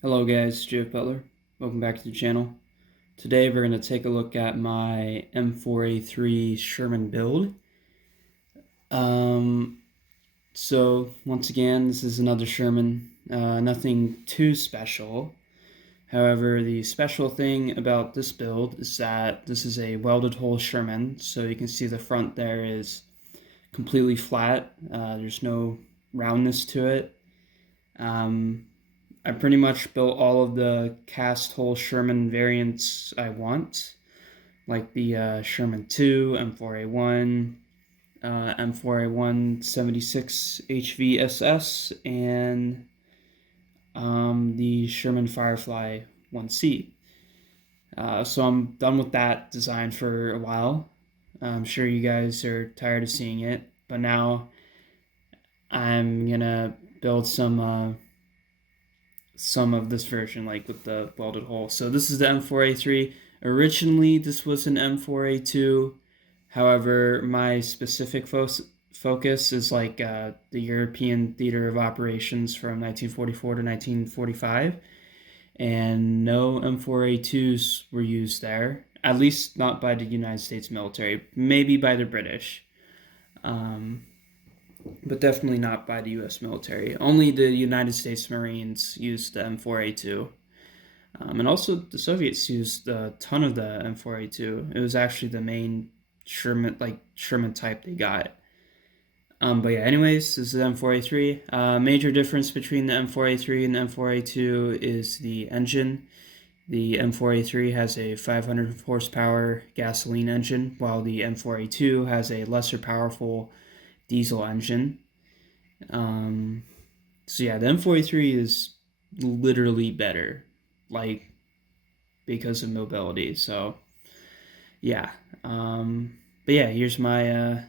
Hello guys, Jeff Butler. Welcome back to the channel. Today we're going to take a look at my M4A3 Sherman build. Um, so once again, this is another Sherman. Nothing too special. However, the special thing about this build is that this is a welded hole Sherman. So you can see the front there is completely flat. There's no roundness to it. I pretty much built all of the cast hole Sherman variants I want, like the Sherman 2, M4A1, M4A1 76 HVSS, and the Sherman Firefly 1C. So I'm done with that design for a while. I'm sure you guys are tired of seeing it, but now I'm gonna build some of this version, like with the welded hole. So this is the M4A3. Originally, this was an M4A2. However, my specific focus is like the European Theater of Operations from 1944 to 1945. And no M4A2s were used there, at least not by the United States military, maybe by the British. Um, but definitely not by the U.S. military. Only the United States Marines used the M4A2. And also, the Soviets used a ton of the M4A2. It was actually the main Sherman type they got. But yeah, anyways, this is the M4A3. Major difference between the M4A3 and the M4A2 is the engine. The M4A3 has a 500 horsepower gasoline engine, while the M4A2 has a lesser powerful diesel engine. So yeah, the M4A3 is literally better, like because of mobility. So yeah, but yeah, here's my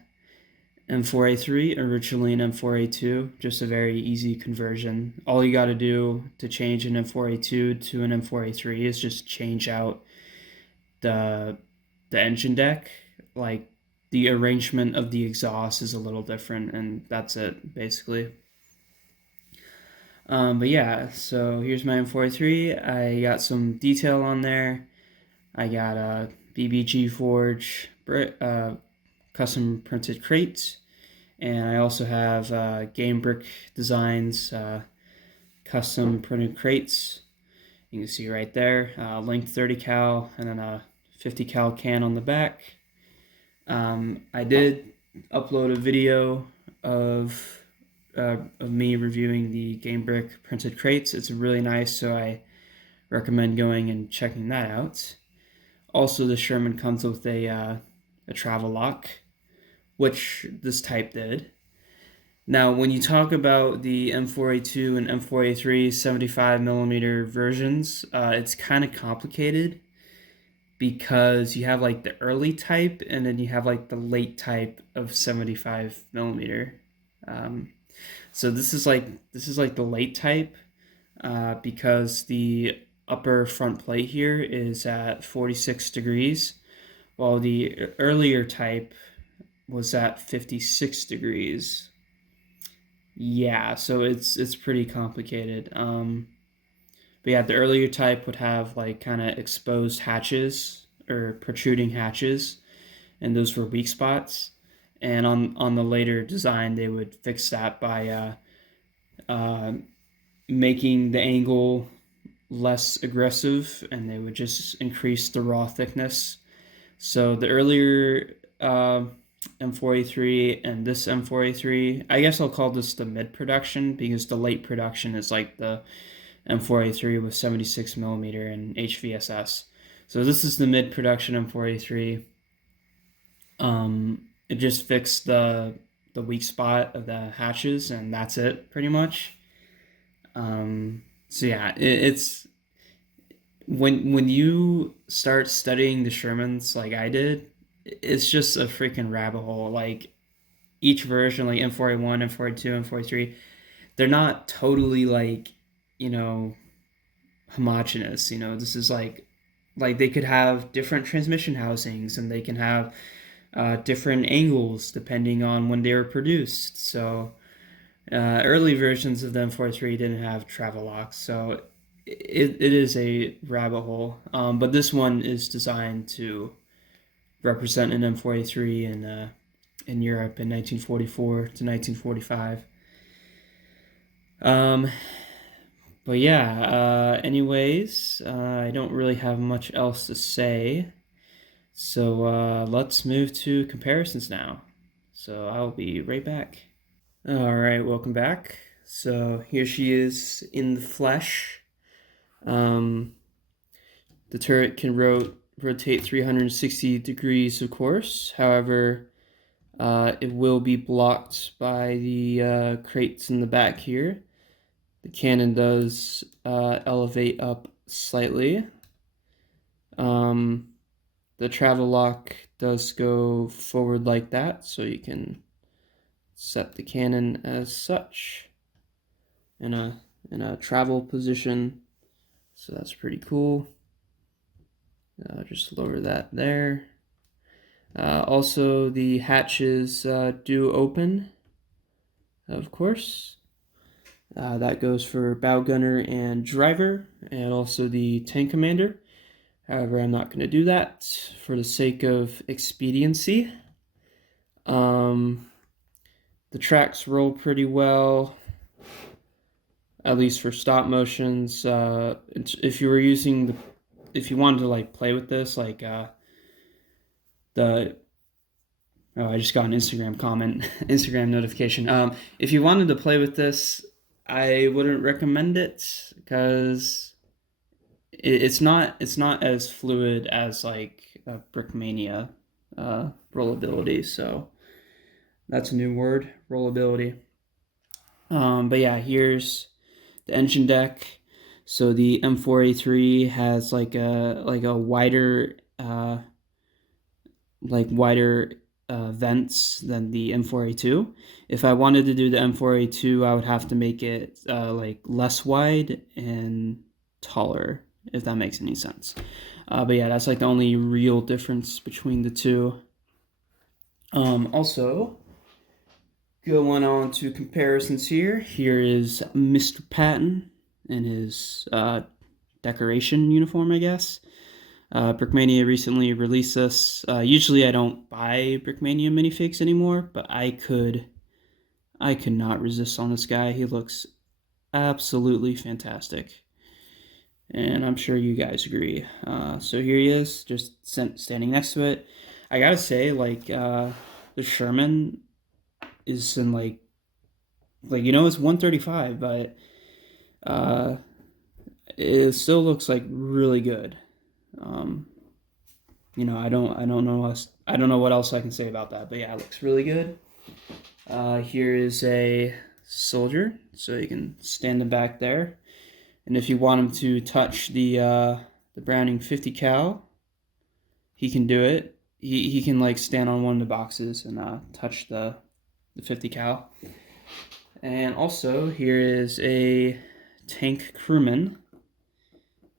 M4A3, originally an M4A2, just a very easy conversion. All you got to do to change an M4A2 to an M4A3 is just change out the the engine deck. Like the arrangement of the exhaust is a little different, and that's it basically. But yeah, so here's my M43. I got some detail on there. I got a BBG Forge custom printed crates, and I also have Game Brick Designs custom printed crates. You can see right there, length 30 cal, and then a 50 cal can on the back. I did upload a video of me reviewing the Game Brick printed crates. It's really nice, so I recommend going and checking that out. Also, the Sherman comes with a travel lock, which this type did. Now, when you talk about the M4A2 and M4A3 75 millimeter versions, it's kind of complicated because you have like the early type and then you have like the late type of 75 millimeter. Um, so this is like the late type because the upper front plate here is at 46 degrees, while the earlier type was at 56 degrees. Yeah, so it's pretty complicated. But yeah, the earlier type would have like kind of exposed hatches or protruding hatches, and those were weak spots. And on the later design, they would fix that by uh, making the angle less aggressive, and they would just increase the raw thickness. So the earlier M4A3 and this M4A3, I guess I'll call this the mid production because the late production is like the M4A3 with 76 millimeter and HVSS. So this is the mid production M4A3. It just fixed the weak spot of the hatches, and that's it pretty much. So yeah, it's when you start studying the Shermans like I did, it's just a freaking rabbit hole. Like each version, like M4A1, M4A2, M4A3, they're not totally like, you know, homogenous. This is like they could have different transmission housings and they can have different angles depending on when they were produced. So early versions of the M43 didn't have travel locks, so it is a rabbit hole. But this one is designed to represent an M4A3 in Europe in 1944 to 1945. Um, but yeah, anyways, I don't really have much else to say. So let's move to comparisons now. So I'll be right back. All right, welcome back. So here she is in the flesh. Um, the turret can rotate 360 degrees, of course. However, it will be blocked by the crates in the back here. The cannon does elevate up slightly. The travel lock does go forward like that, so you can set the cannon as such in a travel position. So that's pretty cool. Just lower that there. Also, the hatches do open, of course. That goes for bow gunner and driver, and also the tank commander. However, I'm not going to do that for the sake of expediency. The tracks roll pretty well, at least for stop motions. If you were using if you wanted to like play with this, like I just got an Instagram comment, Instagram notification. If you wanted to play with this, I wouldn't recommend it because it's not as fluid as like Brickmania rollability. So that's a new word, rollability. But yeah, here's the engine deck. So the M4A3 has like a wider vents than the M4A2. If I wanted to do the M4A2, I would have to make it like less wide and taller, if that makes any sense. But yeah, that's like the only real difference between the two. Also, going on to comparisons here. Here is Mr. Patton in his decoration uniform, I guess. Brickmania recently released this. Usually I don't buy Brickmania minifigs anymore, but I could not resist on this guy. He looks absolutely fantastic. And I'm sure you guys agree. So here he is, just standing next to it. I gotta say, like, the Sherman is in like it's 135, but it still looks like really good. I don't know what else I can say about that, but yeah, it looks really good. Here is a soldier, so you can stand him back there, and if you want him to touch the Browning 50 cal, he can do it. He can like stand on one of the boxes and touch the 50 cal. And also here is a tank crewman,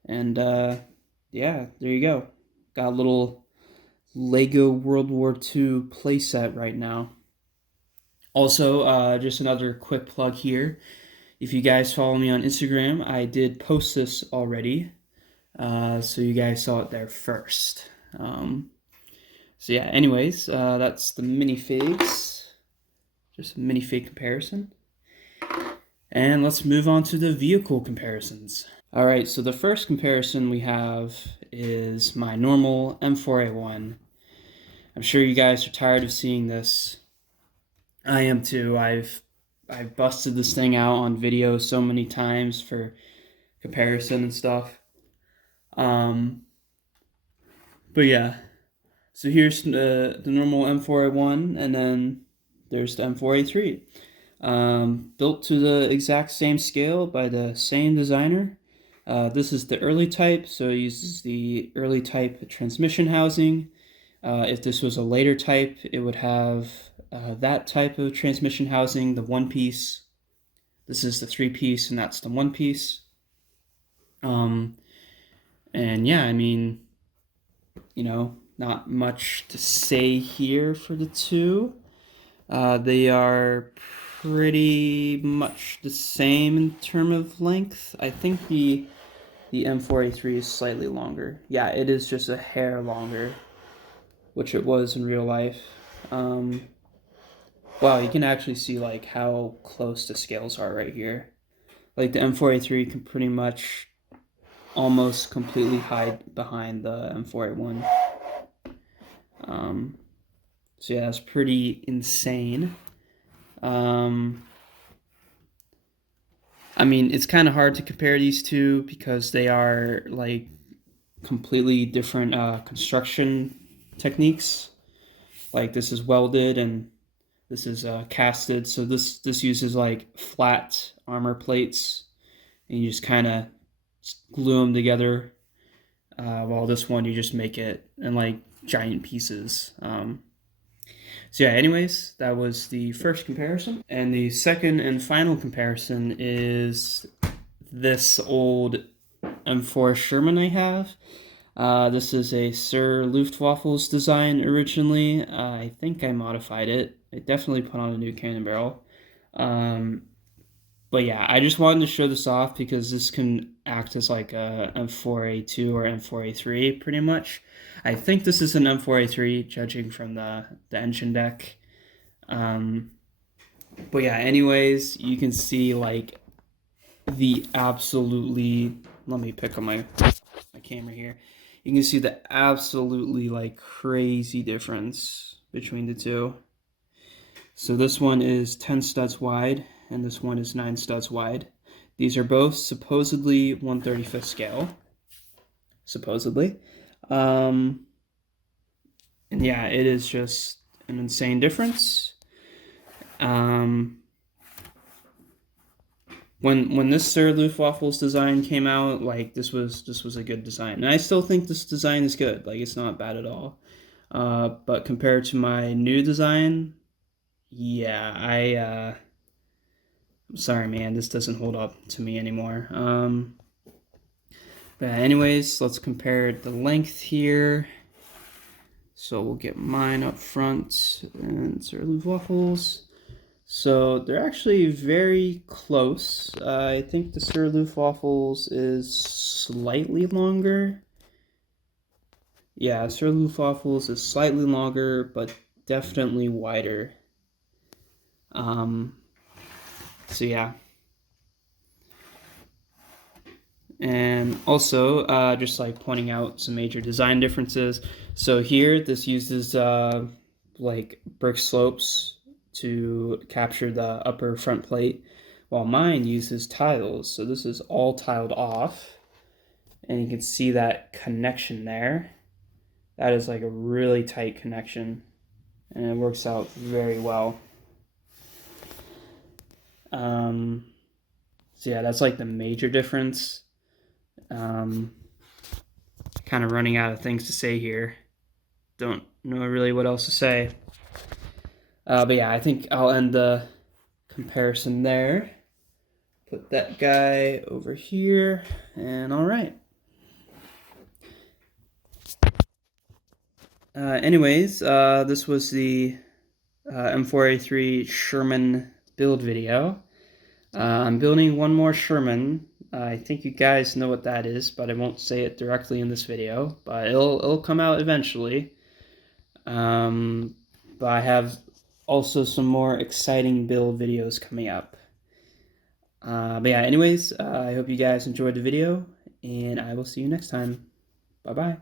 and yeah, there you go. Got a little Lego World War II playset right now. Also, just another quick plug here. If you guys follow me on Instagram, I did post this already, so you guys saw it there first. So yeah, anyways, that's the minifigs. Just a minifig comparison. And let's move on to the vehicle comparisons. All right, so the first comparison we have is my normal M4A1. I'm sure you guys are tired of seeing this. I am too. I've busted this thing out on video so many times for comparison and stuff. But yeah, so here's the normal M4A1, and then there's the M4A3. Built to the exact same scale by the same designer. This is the early type, so it uses the early type transmission housing. If this was a later type, it would have that type of transmission housing, the one piece. This is the three piece, and that's the one piece. And yeah, I mean, not much to say here for the two. They are pretty much the same in terms of length. I think the The M4A3 is slightly longer. Yeah, it is just a hair longer, which it was in real life. Wow, you can actually see like how close the scales are right here. Like the M4A3 can pretty much almost completely hide behind the M4A1. So yeah, that's pretty insane. I mean, it's kind of hard to compare these two because they are like completely different construction techniques. Like this is welded and this is casted. So this uses like flat armor plates, and you just kind of glue them together. While this one you just make it in like giant pieces. So yeah, anyways, that was the first comparison. And the second and final comparison is this old M4 Sherman I have. This is a Sir Luftwaffe's design originally. I think I modified it. I definitely put on a new cannon barrel. But yeah, I just wanted to show this off because this can act as like a M4A2 or M4A3 pretty much. I think this is an M4A3 judging from the engine deck. But yeah, anyways, you can see like the absolutely, let me pick up my camera here. You can see the absolutely like crazy difference between the two. So this one is 10 studs wide and this one is 9 studs wide. These are both supposedly 1/35th scale. Supposedly. And yeah, it is just an insane difference. When this Sir Luftwaffe's design came out, like this was a good design, and I still think this design is good. Like it's not bad at all. But compared to my new design, yeah, I'm sorry, man, this doesn't hold up to me anymore. But anyways, let's compare the length here. So we'll get mine up front and Sir Luftwaffe's. So they're actually very close. I think the Sir Luftwaffe's is slightly longer. Yeah, Sir Luftwaffe's is slightly longer, but definitely wider. So yeah. And also, just like pointing out some major design differences. So here, this uses like brick slopes to capture the upper front plate, while mine uses tiles. So this is all tiled off, and you can see that connection there. That is like a really tight connection, and it works out very well. So yeah, that's like the major difference. Kind of running out of things to say here. Don't know really what else to say. But yeah, I think I'll end the comparison there. Put that guy over here, and all right. Anyways, this was the M4A3 Sherman build video. I'm building one more Sherman. I think you guys know what that is, but I won't say it directly in this video. But it'll come out eventually. But I have also some more exciting build videos coming up. But yeah, anyways, I hope you guys enjoyed the video, and I will see you next time. Bye-bye.